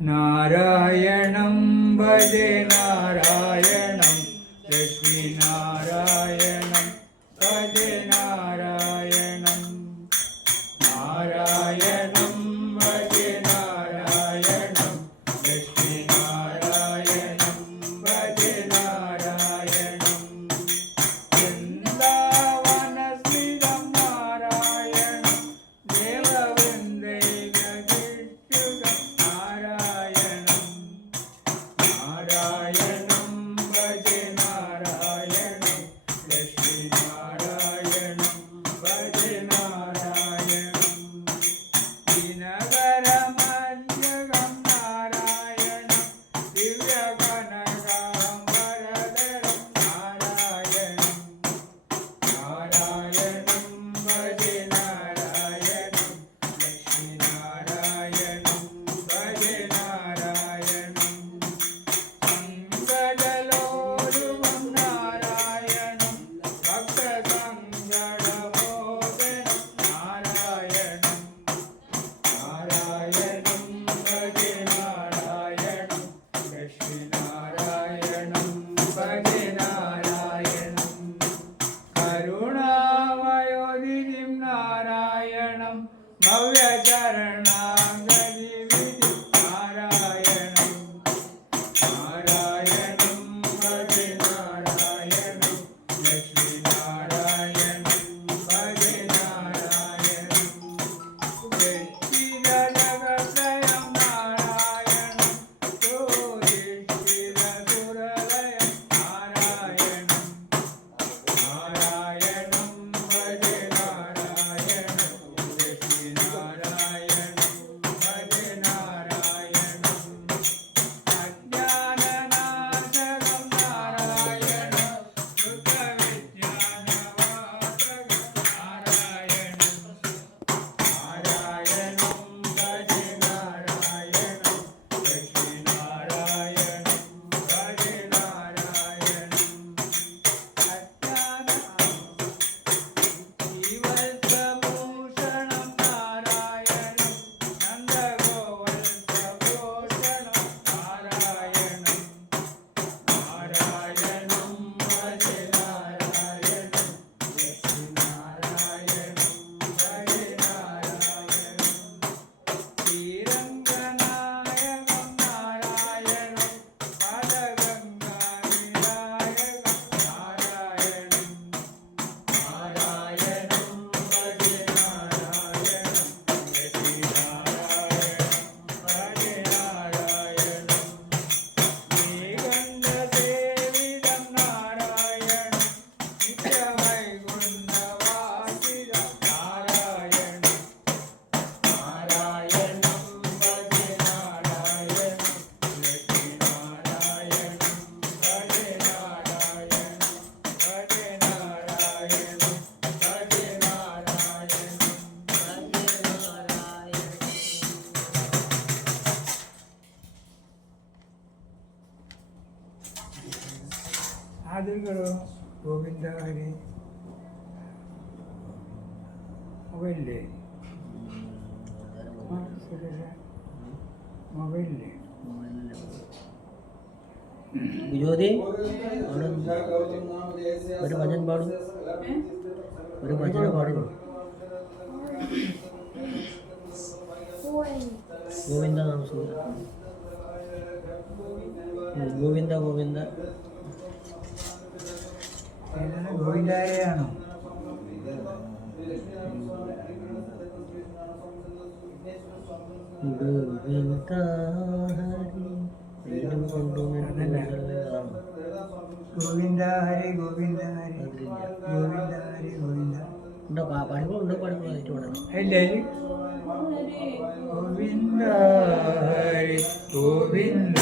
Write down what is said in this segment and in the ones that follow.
നാരായണ ഭജ നാരായണ ഭജ നാരായണ ഭജ നാരായണം ഭജേ നാരായണം ലക്ഷ്മി നാരായണം ഭജേ നാരായണം നാരായണം ഭജേ നാരായണം ലക്ഷ്മി നാരായണം ഭജേ നാരായണം വൃന്ദാവനസ്ഥിതം നാരായണം ദേവവൃന്ദൈകീർത്തിതം നാരായണം നാരായണം ഭജേ നാരായണം ലക്ഷ്മി നാരായണം ഭജേ നാരായണം ദിനകരമഞ്ജകം നാരായണം ദിവ്യകനകാംബരധരം നാരായണം നാരായണം ഭജേ നാരായണം ലക്ഷ്മി നാരായണം ഭജേ നാരായണം സങ്കടലോലുപം നാരായണം ഭക്തസങ്കടമോചനം നാരായണം നാരായണം ഭജേ നാരായണം ലക്ഷ്മി നാരായണം ഭജേ നാരായണം കരുണാമയോധിനിം നാരായണം ഭവ്യചരണാംഗതിവിധിം നാരായണം നാരായണം ഭജേ നാരായണം ലക്ഷ്മി നാരായണം ഭജേ നാരായണം വ്യക്തിഗതഹൃദയം നാരായണം ചോദിഷ്ഠിതസുരലയം നാരായണം നാരായണം ഭജേ നാരായണം ലക്ഷ്മി നാരായണം ഭജേ നാരായണം അജ്ഞാനനാശകം നാരായണം ശുദ്ധവിജ്ഞാനവാസകം നാരായണം നാരായണം ഭജേ നാരായണം ലക്ഷ്മി നാരായണം ഭജേ നാരായണം ജീവത്സഭൂഷണം നാരായണം നന്ദഗോവത്സഭൂഷണം നാരായണം നാരായണം ഭജേ നാരായണം ലക്ഷ്മി നാരായണം ഭജേ നാരായണം ശ്രീരംഗനായകം നാരായണം പദഗംഗാവിനായകം നാരായണം നാരായണം ഭജേ നാരായണം ലക്ഷ്മി നാരായണം ഭജേ നാരായണം ശ്രീകണ്ഠസേവിതം നാരായണം നിത്യവൈകുണ്ഠവാസിതം നാരായണം നാരായണം ഭജേ നാരായണം ലക്ഷ്മി നാരായണം ഭജേ നാരായണം ഭജേ നാരായണം ഭജേ നാരായണം ആദികളോ ഗോവിന്ദ ഹരി മൊബൈലില്ലേ മൊബൈലില്ലേ ഗുരുവതി ഒരു ഭജൻ പാടും ഒരു ഭജന പാടും ഗോവിന്ദ നാം ഗോവിന്ദ ഗോവിന്ദ ഗോവിന്ദാരെയാണോ ഗോവിന്ദ ഹരി ഗോവിന്ദ ഹരി ഗോവിന്ദ ഹരി ഗോവിന്ദ ഹരി ഗോവിന്ദ ഉണ്ടോ പാടുമ്പോൾ പാടാനായിട്ട് പാടണം അല്ലേ ഗോവിന്ദ ഹരി ഗോവിന്ദ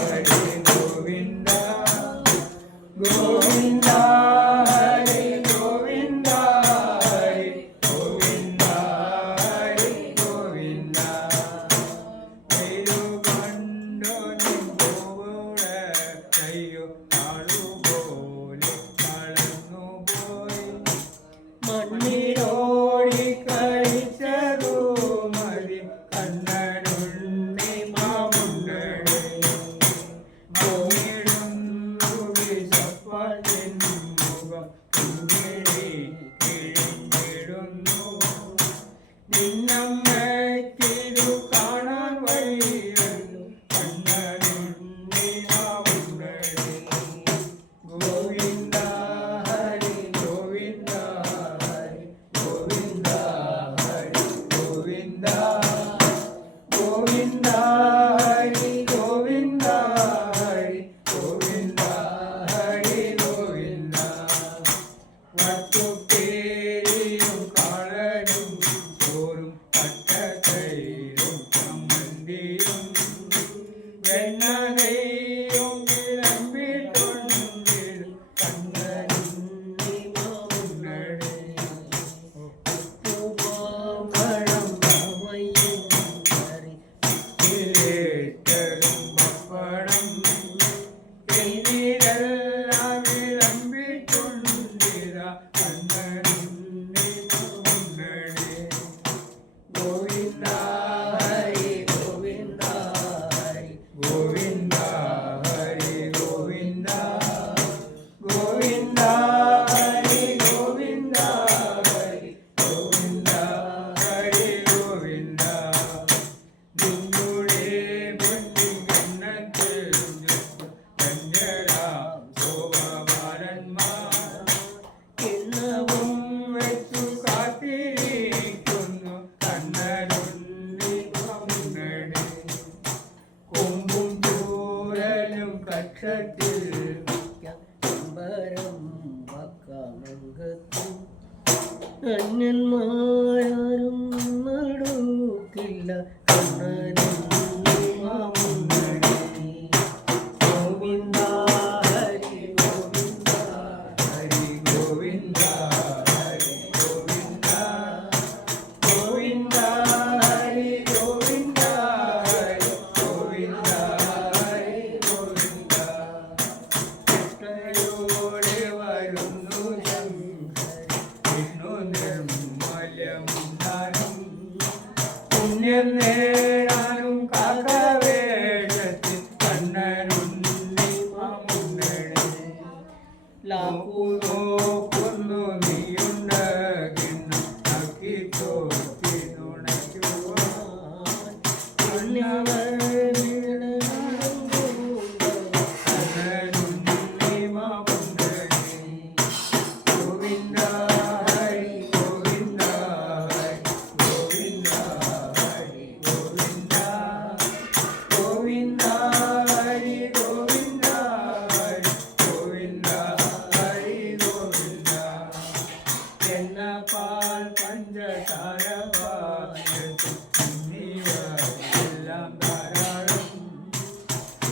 ഹരി ഗോവിന്ദ ഗോവിന്ദ ഹരി ഗോവിന്ദ ഹരി ഗോവിന്ദ ഹരി ഗോവിന്ദ തിരുകണ്ടു നിൻ പൂവുടെ കയ്യോ ആളു എനിക്കിതു കാണാൻ വയ്യല്ലോ കണ്ണനുണ്ണി മാമുണ്ണി ഗോവിന്ദ ഹരി ഗോവിന്ദ ഹരി ഗോവിന്ദ ഹരി ഗോവിന്ദ ഗോവിന്ദ ഹരി ഗോവിന്ദ ഹരി ഗോവിന്ദ ഹരി ഗോവിന്ദ വട്ടുപേരിയും കാളനും ചോറും പട്ടക്കൈയിലും ചമ്മന്തിയും വെണ്ണനെയ്യും വിളമ്പിട്ടുണ്ടിടും കണ്ണനുണ്ണി മാമുണ്ണി പഴം പവയും കറി ിലേറ്റലും പപ്പടം എന്നിതെല്ലാം വിളമ്പിട്ടുണ്ടിര കണ്ണനുണ്ണി മാമുണ്ണി ഗോവിന്ദ ഹരി ഗോവിന്ദ ഹരി ഗോവിന്ദ ഹരി ഗോവിന്ദ ഗോവിന്ദ ഹരി ഗോവിന്ദ ഹരി ഗോവിന്ദ ഹരി ഗോവിന്ദ നിങ്ങളുടെ പൊന്നികണ്ണത്തിൽ കന്യരാം ശോഭമാരന്മാർ കിണ്ണവും വെച്ചു കാത്തിരിക്കുന്നു കണ്ണനുണ്ണി മാമുണ്ണി കൊമ്പും ചൂരലും കക്ഷത്തിൽ അമ്പരം വക്കമംഗത്തും അന്യന്മാരും നടുക്കില്ല കണ്ണനുണ്ണി മാമുണ്ണി ഗോവിന്ദ ഹരി ഗോവിന്ദ ഹരി ഗോവിന്ദ ഹരി ഗോവിന്ദ ഗോവിന്ദ ഹരി ഗോവിന്ദ ഹരി ഗോവിന്ദ ഹരി ഗോവിന്ദ കൃഷ്ണയോടെ വരുന്നു ശങ്കരൻ വിഷ്ണു നിർമ്മലമുണ്ടാനും പുണ്യം നേടാനും കാക്കവേഷത്തിൽ കണ്ണനുണ്ണി മാമുണ്ണി നോക്കുന്നു നീയുണ്ടെന്നു നക്കി തോറ്റി നുണയ്ക്കുവാൻ കണ്ണനുണ്ണി മാമുണ്ണി ഗോവിന്ദ ഹരി ഗോവിന്ദ ഹരി ഗോവിന്ദ ഹരി ഗോവിന്ദ ഗോവിന്ദ ഹരി ഗോവിന്ദ ഹരി ഗോവിന്ദ ഹരി ഗോവിന്ദ എന്ന പാൽ പഞ്ചസാര എല്ലാം ധാരാളം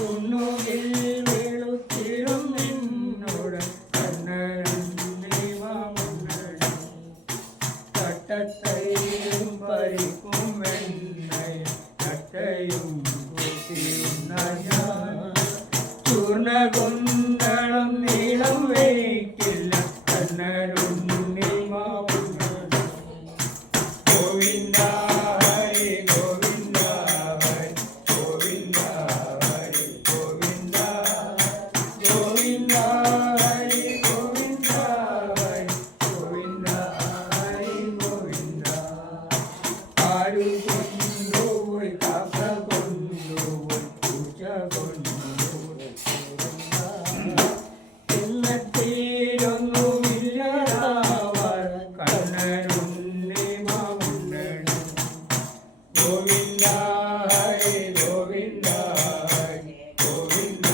ഉണ്ണുകിൽ വെളുത്തിരും നിന്നോട് കണ്ണനുണ്ണി മാമുണ്ണി തട്ടത്തൈയും പരിപ്പും വെണ്ണയും തട്ടയും കൂട്ടിയുന്ന ഞാൻ ചൂർണകുന്തളം നീളം വയ്ക്കില്ല കണ്ണനുണ്ണി മാമുണ്ണി ഗോവിന്ദ ഹരി ഗോവിന്ദ ഹരി ഗോവിന്ദ ഹരി ഗോവിന്ദ ഗോവിന്ദ ഹരി ഗോവിന്ദ ഹരി ഗോവിന്ദ ഹരി ഗോവിന്ദ ആരു കൊണ്ടുപോയി കാക്ക കൊണ്ടുപോയി പൂച്ച കൊണ്ടുപോയി എന്നത്തേരൊന്നുമില്ലാതാവാൻ കണ്ണനുണ്ണി മാമുണ്ണി ഗോവിന്ദ ഹരി ഗോവിന്ദ ഹരി ഗോവിന്ദ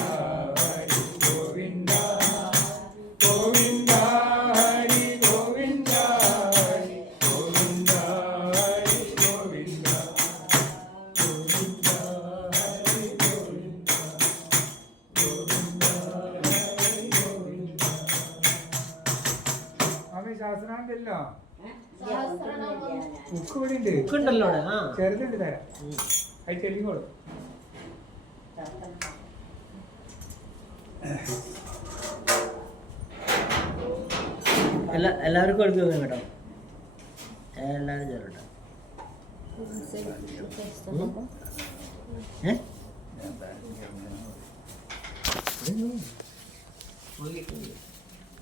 ഹരി ഗോവിന്ദ ഗോവിന്ദ ഹരി ഗോവിന്ദ ഹരി ഗോവിന്ദ ഹരി ഗോവിന്ദ ഗോവിന്ദ ഹരി ഗോവിന്ദ ഗോവിന്ദ ഹരി ഗോവിന്ദ അമ്മ ശാസ്ത്രാന്തല്ലോ ബുക്ക് ഇവിടെ ഉണ്ട് ഉണ്ടല്ലോ ആ ചെറുതുണ്ട് തരാം അത് ചെല്ലിക്കോളൂ എല്ലാവർക്കും എടുക്കുക കേട്ടോ എല്ലാവരും ചേരട്ടെ ഞാൻ ബാങ്ക് ഏ